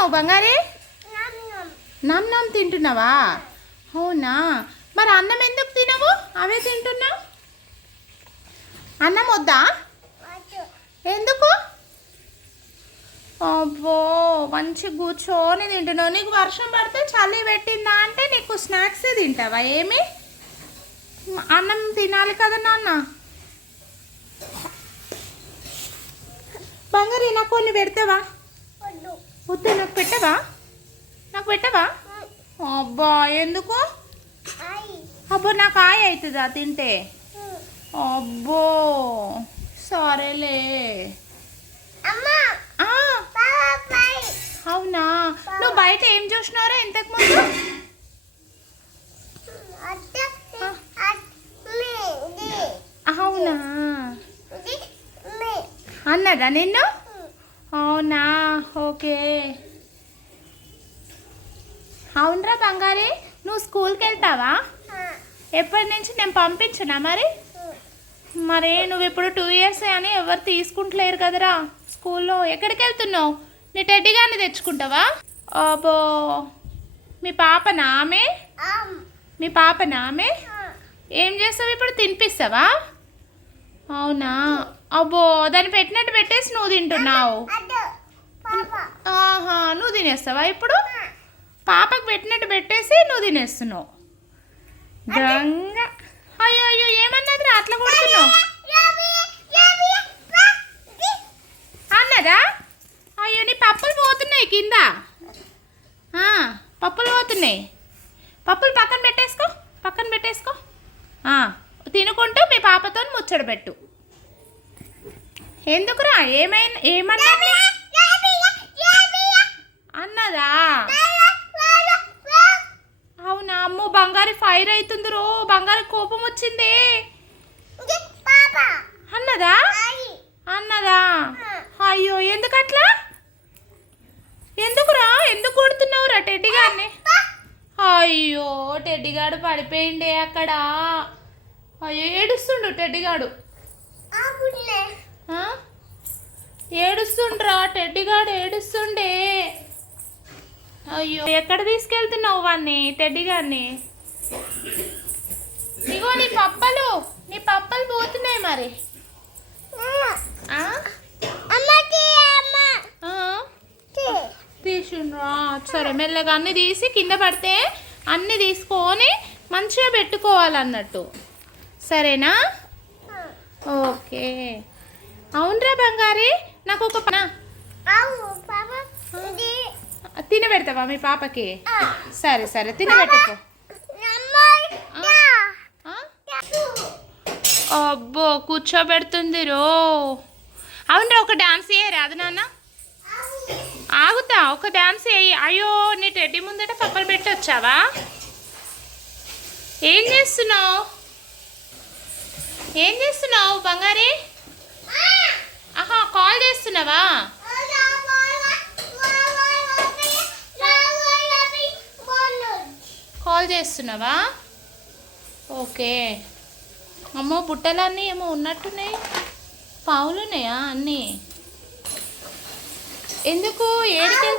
తింటున్నావు బంగారే? నమ్ నమ్ తింటున్నావా? అవునా, మరి అన్నం ఎందుకు తినవు? అవే తింటున్నావు. అన్నం వద్దా? ఎందుకు? అబ్బో, మంచి కూర్చొని తింటున్నావు. నీకు వర్షం పడితే చలి పెట్టిందా అంటే నీకు స్నాక్స్ తింటావా? ఏమి అన్నం తినాలి కదా నాన్న. బంగారు నాకు కొన్ని పెడతావా? వద్దు, నాకు పెట్టవా? నాకు పెట్టవా? అబ్బా, ఎందుకు? అబ్బో, నాకు ఆయ అవుతుందా తింటే? అబ్బో, సరేలే. అవునా, నువ్వు బయట ఏం చూసినారా ఇంతకు ముందు? అవునా, అన్నదా నిన్ను? అవునా, ఓకే. అవునరా బంగారి, నువ్వు స్కూల్కి వెళ్తావా? ఎప్పటి నుంచి? నేను పంపించునా మరి? మరి నువ్వు ఇప్పుడు 2 years అని ఎవరు తీసుకుంటలేరు కదరా స్కూల్లో. ఎక్కడికి వెళ్తున్నావు? నీ టెడ్డీ గారిని తెచ్చుకుంటావా? అబ్బో, మీ పాపనా ఆమె? మీ పాపనా ఆమె? ఏం చేస్తావు ఇప్పుడు? తినిపిస్తావా? అవునా, అబ్బో, దాన్ని పెట్టినట్టు పెట్టేసి నువ్వు తింటున్నావు. ఆహా, నువ్వు తినేస్తావా ఇప్పుడు? పాపకు పెట్టినట్టు పెట్టేసి నువ్వు తినేస్తున్నావు. దొంగ. అయ్యో అయ్యో, ఏమన్నది రా అట్లా కొడుతున్నావు? అన్నదా? అయ్యో, నీ పప్పులు పోతున్నాయి కింద. పప్పులు పోతున్నాయి. పప్పులు పక్కన పెట్టేసుకో, పక్కన పెట్టేసుకో. తినుకుంటూ మీ పాపతో ముచ్చట పెట్టు. ఎందుకురా? ఏమన్నా అన్నదా? అవునా, అమ్మో, బంగారు ఫైర్ అవుతుంది రో. బంగారు కోపం వచ్చింది. అన్నదా? అన్నదా? అయ్యో, ఎందుకట్లా? ఎందుకురా? ఎందుకు కొడుతున్నావురా టెడ్డీ గారిని? అయ్యో, టెడ్డీగాడు పడిపోయిండే అక్కడ. అయ్యో, ఏడుస్తుండు టెడ్డీగాడు. ఏడుస్తుండ్రా టెడ్డీగాడు, ఏడుస్తుండే. అయ్యో, ఎక్కడ తీసుకెళ్తున్నావు వాడిని, టెడ్డీ గారిని? ఇగో నీ పప్పలు పోతున్నాయి మరి. తీసుండ్రా. సరే, మెల్లగా అన్నీ తీసి కింద పడితే అన్నీ తీసుకొని మంచిగా పెట్టుకోవాలన్నట్టు. సరేనా? ఓకే. అవునరా బంగారి, నాకు ఒక తినబెడతావా మీ పాపకి? సరే సరే, తినబెట్టుకో. అబ్బో, కూర్చోబెడుతుంది రో. అవునరా, ఒక డాన్స్ చేయరా అది నాన్న? ఆగుతా, ఒక డాన్స్ వేయి. అయ్యో, నీ టెడ్డీ ముందట పప్పలు పెట్టి వచ్చావా? ఏం చేస్తున్నావు? ఏం చేస్తున్నావు బంగారి? కాల్ చేస్తున్నావా? కాల్ చేస్తున్నావా? ఓకే. అమ్మో, బుట్టలన్నీ ఏమో ఉన్నట్టున్నాయి. పావులు ఉన్నాయా అన్నీ? ఎందుకు? ఏడికి?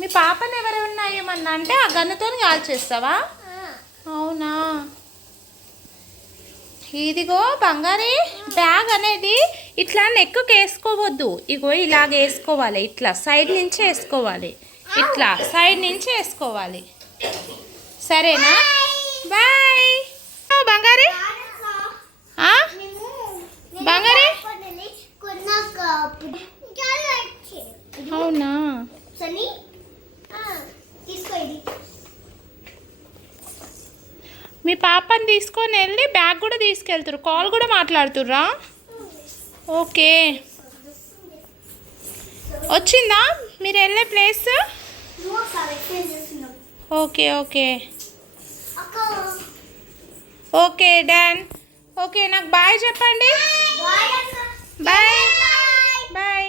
మీ పాపను ఎవరు ఉన్నాయేమన్నా అంటే ఆ గన్నుతో కాల్ చేస్తావా? అవునా. ఇదిగో బంగారి, బ్యాగ్ అనేది ఇట్లా నెక్కుకి వేసుకోవద్దు. ఇగో ఇలాగ వేసుకోవాలి. ఇట్లా సైడ్ నుంచి వేసుకోవాలి. ఇట్లా సైడ్ నుంచి వేసుకోవాలి. సరేనా? బాయ్ బంగారి. బంగారి, అవునా? మీ పాపని తీసుకొని వెళ్ళి బ్యాగ్ కూడా తీసుకెళ్తారు, కాల్ కూడా మాట్లాడుతుర్రా? ఓకే. వచ్చిందా మీరు వెళ్ళే place? Okay okay okay, done. Okay, నాకు బాయ్ చెప్పండి. Bye bye.